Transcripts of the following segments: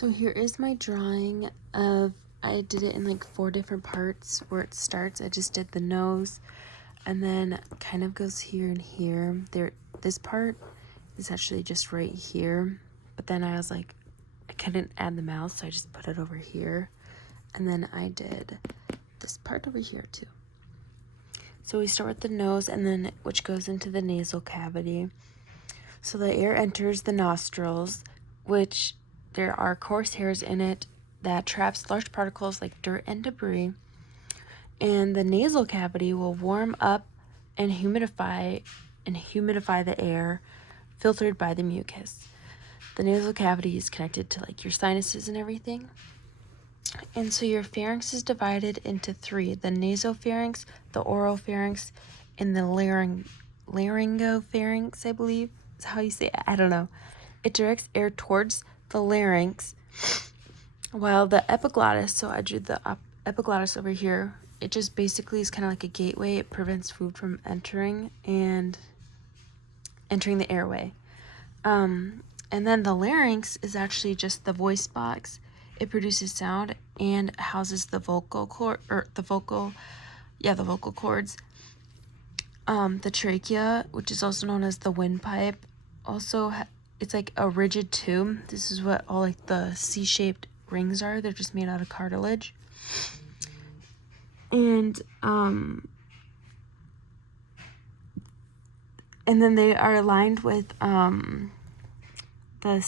So here is my drawing of, I did it in like 4 different parts where it starts. I just did the nose and then kind of goes here and here. This part is actually just right here, but then I was like, I couldn't add the mouth, so I just put it over here. And then I did this part over here too. So we start with the nose, and then which goes into the nasal cavity. So the air enters the nostrils, which there are coarse hairs in it that traps large particles like dirt and debris. And the nasal cavity will warm up and humidify the air filtered by the mucus. The nasal cavity is connected to like your sinuses and everything. And so your pharynx is divided into 3: the nasopharynx, the oropharynx, and the laryngopharynx, I believe is how you say it. I don't know. It directs air towards the larynx, while the epiglottis, so I drew the epiglottis over here, it just basically is kind of like a gateway. It prevents food from entering the airway. And then the larynx is actually just the voice box. It produces sound and houses the vocal cords. The trachea, which is also known as the windpipe, it's like a rigid tube. This is what all like the C-shaped rings are. They're just made out of cartilage. And then they are aligned with the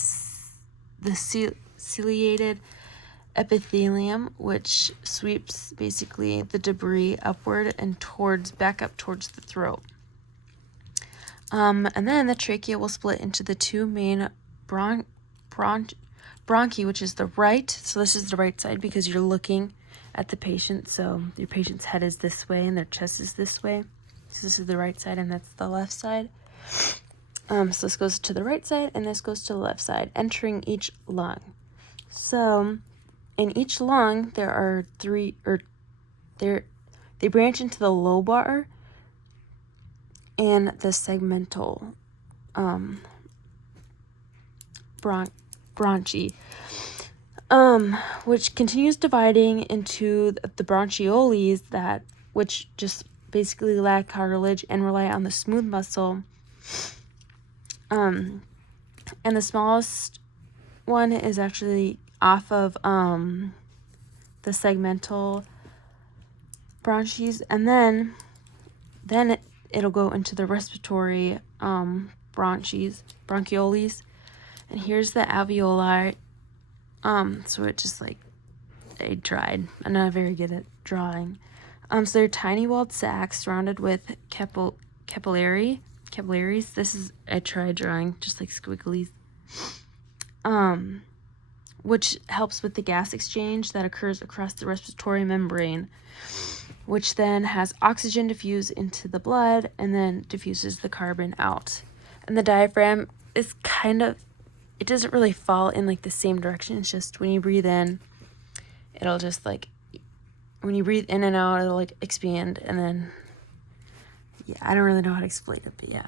ciliated epithelium, which sweeps basically the debris upward and back up towards the throat. And then the trachea will split into the 2 main bronchi, which is the right. So this is the right side because you're looking at the patient. So your patient's head is this way and their chest is this way. So this is the right side and that's the left side. So this goes to the right side and this goes to the left side, entering each lung. So in each lung, there are 3, they branch into the lobar and the segmental bronchi, which continues dividing into the bronchioles which just basically lack cartilage and rely on the smooth muscle. And the smallest one is actually off of the segmental bronchs, and then it'll go into the respiratory bronchioles. And here's the alveoli. So it just like, I tried. I'm not very good at drawing. So they're tiny walled sacs surrounded with capillaries. I tried drawing just like squigglies. Which helps with the gas exchange that occurs across the respiratory membrane, which then has oxygen diffuse into the blood and then diffuses the carbon out. And the diaphragm is it doesn't really fall in like the same direction. It's just when you breathe in, it'll just like, when you breathe in and out, it'll like expand, and then, yeah, I don't really know how to explain it, but yeah.